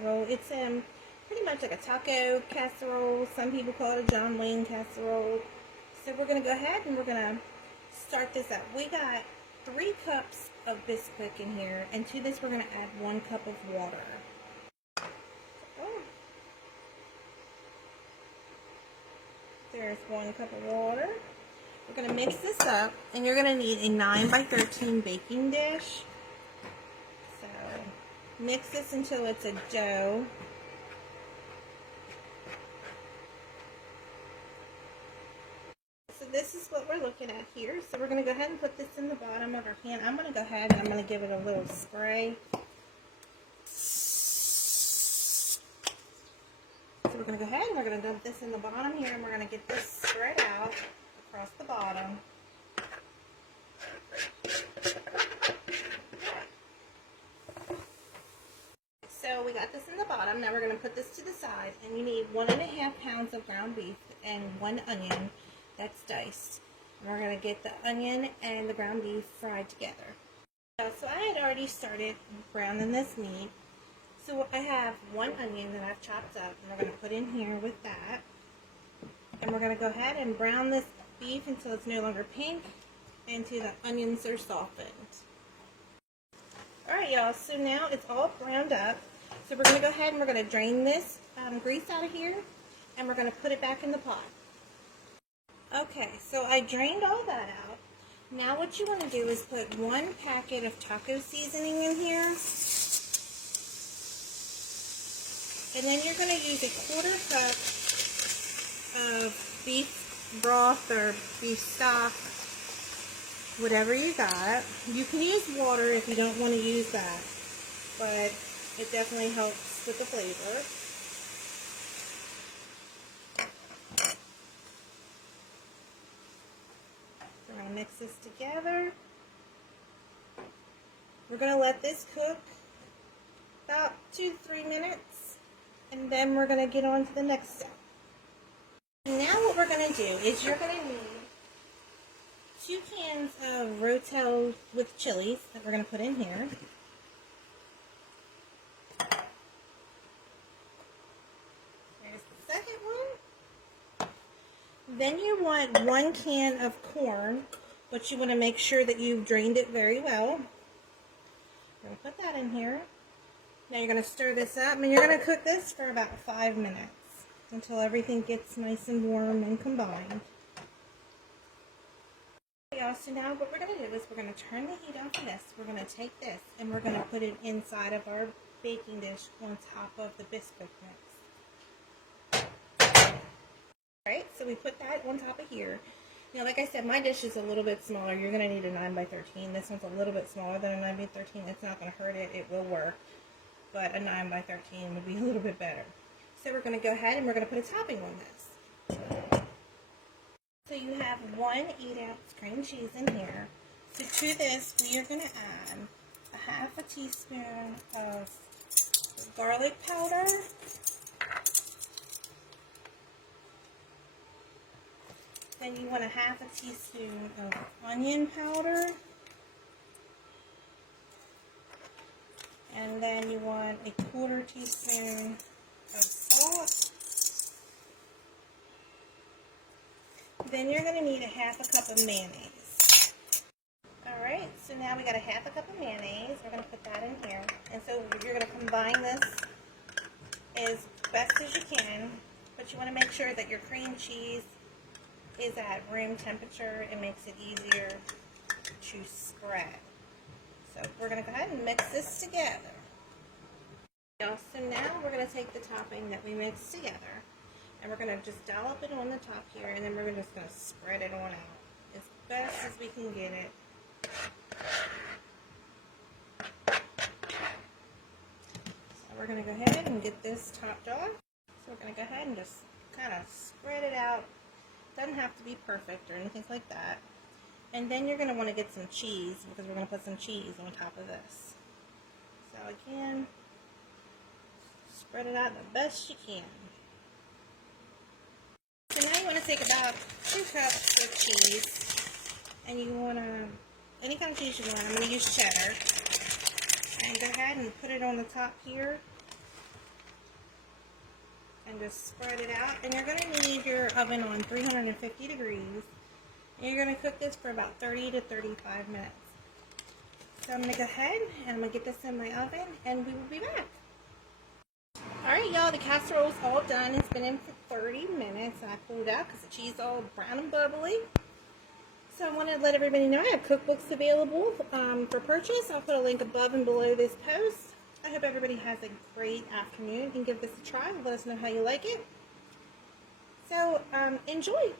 casserole. It's pretty much like a taco casserole. Some people call it a John Wayne casserole. So we're going to go ahead and we're going to start this up. We got 3 cups of Bisquick in here, and to this we're going to add 1 cup of water. There's 1 cup of water. We're going to mix this up, and you're going to need a 9 by 13 baking dish. So mix this until it's a dough. So this is what we're looking at here. So we're going to go ahead and put this in the bottom of our pan. I'm going to go ahead and I'm going to give it a little spray. So we're going to go ahead and we're going to dump this in the bottom here, and we're going to get this spread out across the bottom. So we got this in the bottom. Now we're going to put this to the side, and you need 1.5 pounds of ground beef and 1 onion that's diced. And we're going to get the onion and the ground beef fried together. So I had already started browning this meat. So I have 1 onion that I've chopped up, and we're going to put in here with that. And we're going to go ahead and brown this beef until it's no longer pink and until the onions are softened. Alright y'all, so now it's all browned up. So we're going to go ahead and we're going to drain this grease out of here, and we're going to put it back in the pot. Okay, so I drained all that out. Now what you want to do is put 1 packet of taco seasoning in here. And then you're going to use a 1/4 cup of beef broth or beef stock, whatever you got. You can use water if you don't want to use that, but it definitely helps with the flavor. So we're going to mix this together. We're going to let this cook about 2 to 3 minutes, and then we're going to get on to the next step. Now what we're going to do is you're going to need 2 cans of Rotel with chilies that we're going to put in here. There's the second one. Then you want 1 can of corn, but you want to make sure that you've drained it very well. We're going to put that in here. Now you're going to stir this up, and you're going to cook this for about 5 minutes until everything gets nice and warm and combined. So now what we're going to do is we're going to turn the heat off of this. We're going to take this and we're going to put it inside of our baking dish on top of the Bisquick mix. Alright, so we put that on top of here. Now like I said, my dish is a little bit smaller. You're going to need a 9 by 13. This one's a little bit smaller than a 9 by 13. It's not going to hurt it. It will work. But a 9 by 13 would be a little bit better. So we're going to go ahead and we're going to put a topping on this. So you have 1 8-ounce cream cheese in here. So to this, we are going to add a 1/2 teaspoon of garlic powder. Then you want a 1/2 teaspoon of onion powder. And then you want a 1/4 teaspoon of salt. Then you're going to need a 1/2 cup of mayonnaise. Alright, so now we got a 1/2 cup of mayonnaise. We're going to put that in here. And so you're going to combine this as best as you can, but you want to make sure that your cream cheese is at room temperature. It makes it easier to spread. So we're going to go ahead and mix this together. So now we're going to take the topping that we mixed together, and we're going to just dollop it on the top here, and then we're just going to spread it on out as best as we can get it. So we're going to go ahead and get this topped off. So we're going to go ahead and just kind of spread it out. Doesn't have to be perfect or anything like that. And then you're going to want to get some cheese, because we're going to put some cheese on top of this. So again, spread it out the best you can. So now you want to take about 2 cups of cheese, and you want to, any kind of cheese you want, I'm going to use cheddar, and go ahead and put it on the top here. and just spread it out. And you're going to need your oven on 350 degrees. And you're going to cook this for about 30 to 35 minutes. So I'm going to go ahead and I'm going to get this in my oven and we will be back. Alright y'all, the casserole is all done. It's been in for 30 minutes and I pulled it out because the cheese is all brown and bubbly. So I wanted to let everybody know I have cookbooks available for purchase. I'll put a link above and below this post. I hope everybody has a great afternoon and give this a try. Let us know how you like it. So enjoy!